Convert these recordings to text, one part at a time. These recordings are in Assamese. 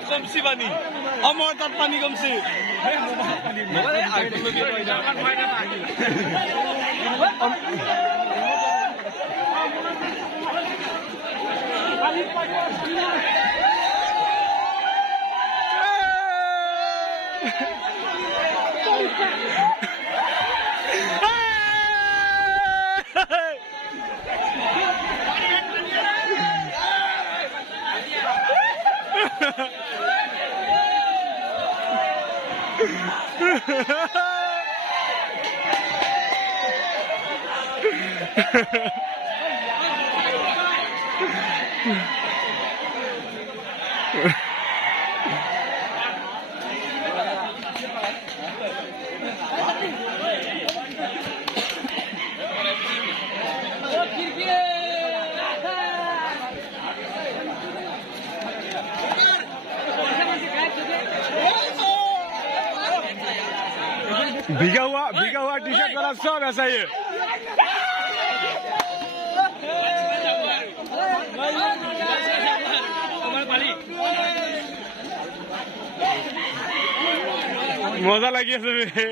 তাত কমছি পানী আমাৰ তাত পানী কমছি भीगा हुआ टी शर्ट वाला सब ऐसा ही है मजा लगी है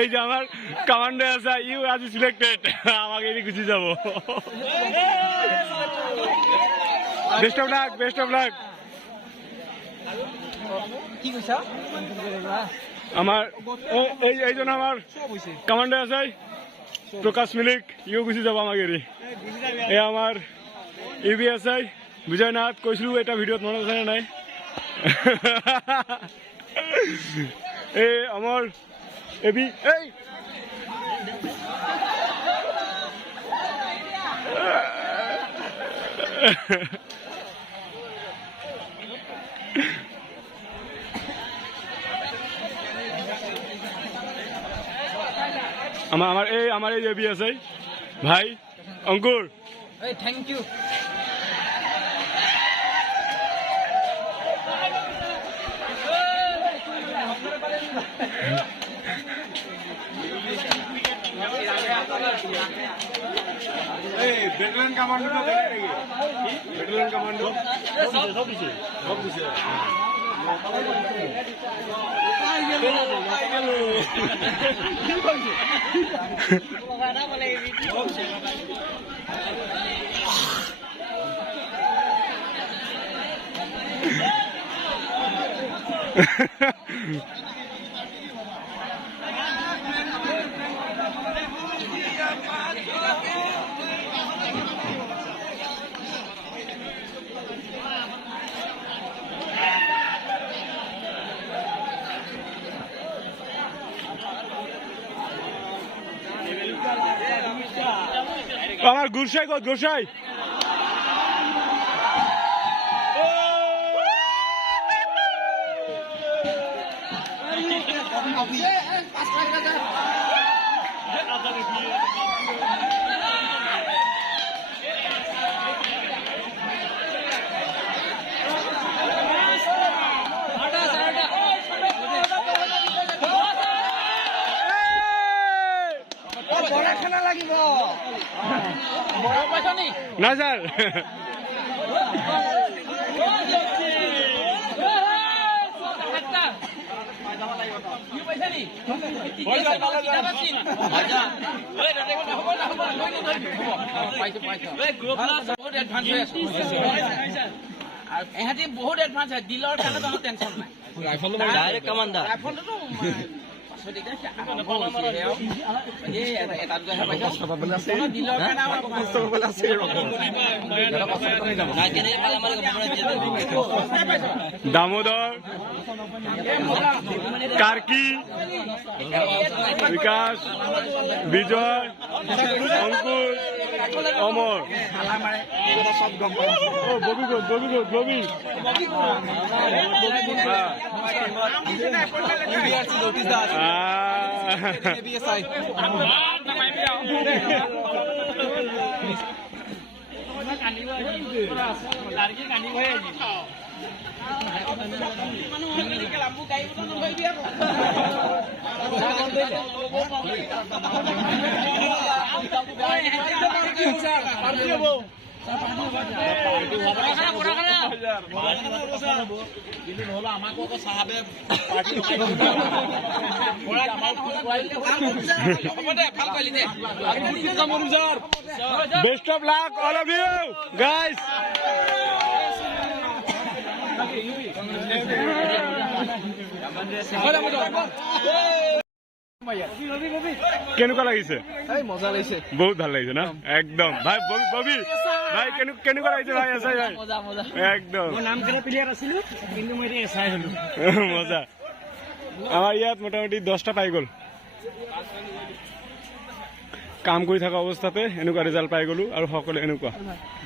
এই যে আমার কমান্ডার আছে ইউ আজ সিলেক্টেড আমাকে এদিকে গুছি যাব বেস্ট অফ লাক কি কইছা আমার এই জন আমার কমান্ডার আছে প্রকাশ মিলিক ইউ গুছি যাব আমাকে এই আমার ইবি আছে বিজয়নাথ কইছিলু এটা ভিডিওত মনত আছে নাই এই আমার এবি এই আমার এই এবি আছে ভাই অঙ্কুর এই থ্যাংক ইউ বেটালিয়ন কমান্ডো তো দেয় নাকি বেটালিয়ন কমান্ডো সব দিছে আমার গুরসাই গুরসাই না স্যার বহুত এডভান্স হয় দিলৰ কাৰণে টেনচন নাই ডাইৰেক্ট কমান্ডাৰ দামোদর, কার্কি, বিকাশ, বিজয়, অঙ্কুর, অমর। ও Bobby go, Bobby go, Bobby. Best of luck, all of you, guys. কেনেকুৱা লাগিছে? মজা লাগিছে, বহুত ভাল লাগিছে না একদম ভাই। ববি ভাই কেনেকুৱা লাগিছে ভাই? এছাই ভাই একদম মজা। আমাৰ ইয়াত মোটামুটি 10টা পাই গ'ল। কাম কৰি থকা অৱস্থাতে এনেকুৱা ৰিজাল্ট পাই গ'লো আৰু সকলো এনেকুৱা।